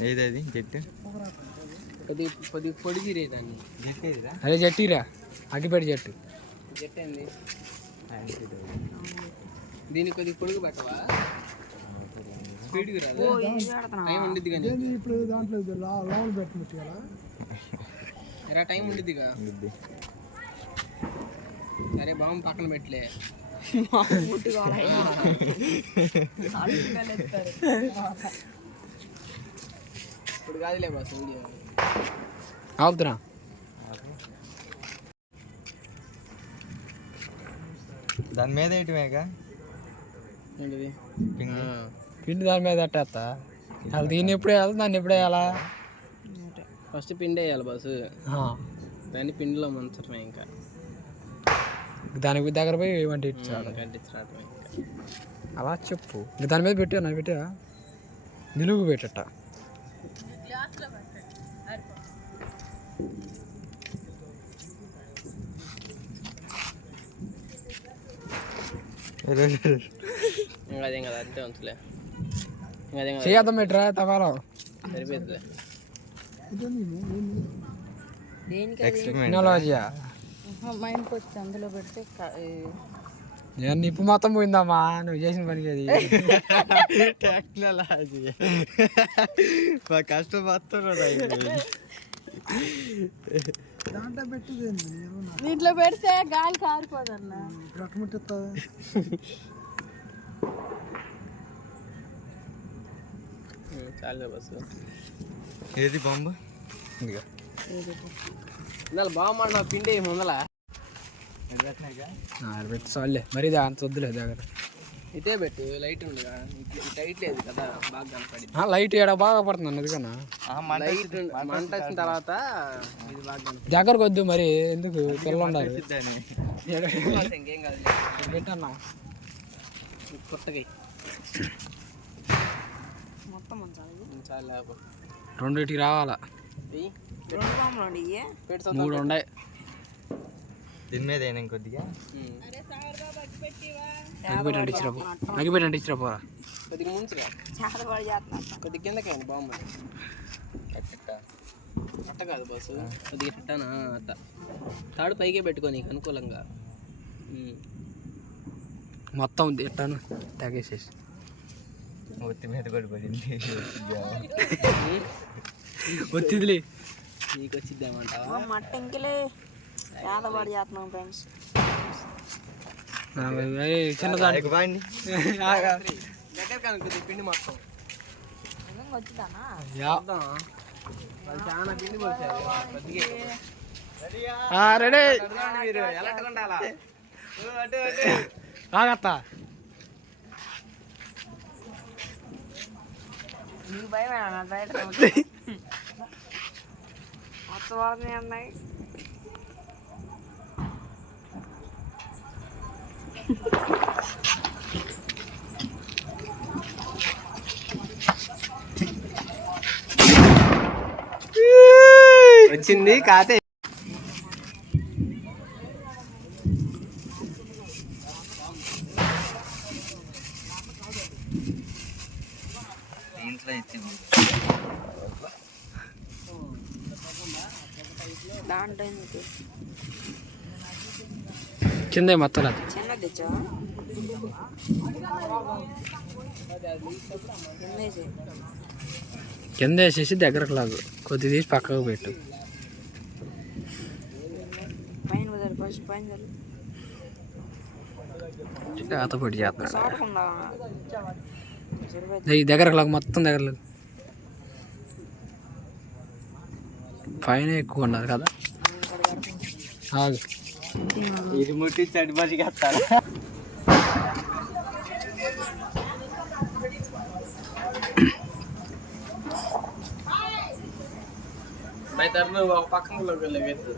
ఏది అది చెట్టు కొద్ది కొద్ది పొడిగి రే దాన్ని అదే జట్టిరా? అగ్గిపెట్టి జట్టు. చెట్టు ఏంది దీనికి కొద్ది పొడుగు పెట్టవా? స్పీడ్కి టైం ఉండిద్ది కానీ. ఇప్పుడు దాంట్లో పెట్టినట్టు కదా? ఎరా టైం ఉండిద్దిగా. అరే బాంబు పక్కన పెట్టలే. ఇప్పుడు కాదులే బాస్ వీడియో ఆపుతున్నా దాని మీద వేయటమేగా ఏంటిది? పిండి. పిండి దాని మీద అట్టేస్తా అసలు దీన్ని ఎప్పుడు వేయాలి దాన్ని ఎప్పుడు వేయాలా? ఫస్ట్ పిండి వేయాలి బాస్ ఆ. దాన్ని పిండిలో ముంచడమే ఇంకా. దానికి దగ్గర పోయి కట్టించడమే ఇంకా. అలా చెప్పు. దాని మీద పెట్టా నన్ను పెట్టా నిలుగు పెట్టట. ఇంకా అదేం కదా అంతే ఉంచలే ఇంకా అదేం కదా చేయద్దాం పెట్టరా తపాలో సరిపోతుందిలే టెక్నాలజీ మైండ్కి వచ్చి అందులో పెడితే క- ఈ నేను నిప్పు మొత్తం పోయిందమ్మా నువ్వు చేసిన పనికి అది టెక్నాలజీ మా కష్టం మొత్తం దీంట్లో పెడితే గాలి కారిపోదన్న ఉం, చాలులే బస్సు ఏది బాంబు ఇందాక బాగుమాట పిండి ముందల పెట్టి. చాలులే మరీ అంత వద్దులే దగ్గర ఇటే పెట్టు లైట్ ఉండగా ఇటు టైట్ లేదు కదా బాగా కనపడి లైట్ ఏడ బాగా పడుతుంది అన్నది కన్నా లైట్ మంట వచ్చిన తర్వాత ఇది బాగా దగ్గరకు వద్దు మరి ఎందుకు? పిల్లలు ఉండాలి. ఇంకేం కాదు. పెట్టన్నా? కొత్తగా మొత్తం చాలా రెండింటికి రావాలా. మూడు ఉన్నాయి దీని మీద అయినా కొద్దిగా. అగ్గిపెట్టి అంటించిరా పో. అగ్గిపెట్టి అంటించిరా పోరా. కొద్దిగా ముంచుగా. కొద్దిగా బాంబు. కట్ట అట్ట కాదు బాసు. కొద్దిగా ఇట్టానా అట్ట. తాడు పైకే పెట్టుకో నీకు అనుకూలంగా. మొత్తం ఎట్టాను? తగ్గేసేసి ఒత్తి మీద కూడా పడింది. వచ్చిందిలే నీకు వచ్చిద్దామంటావా? మట్ట ఇంకలే. చాలా పడి చేస్తున్నాం ఫ్రెండ్స్. చిన్న పిండి మొత్తం. వచ్చిందానా? పిండి రెడీ. మీరు. ఎలా ఉండాలా? ఆగత్తా. నీకు బయట అన్నాయి. వచ్చింది కాతే. దీంట్లో ఇచ్చింది కిందే మొత్తం కింద వేసేసి దగ్గరకు లాగు. కొద్ది తీసి పక్కకు పెట్టు. పైన కాత పొడి చేస్తున్నాడు. ఈ దగ్గరకు లాగు మొత్తం దగ్గరకు పైన ఎక్కువ ఉండదు కదా. ఇది ముట్టి చెడు మనిషికి బయట ఒక పక్కన వెళ్ళలేదు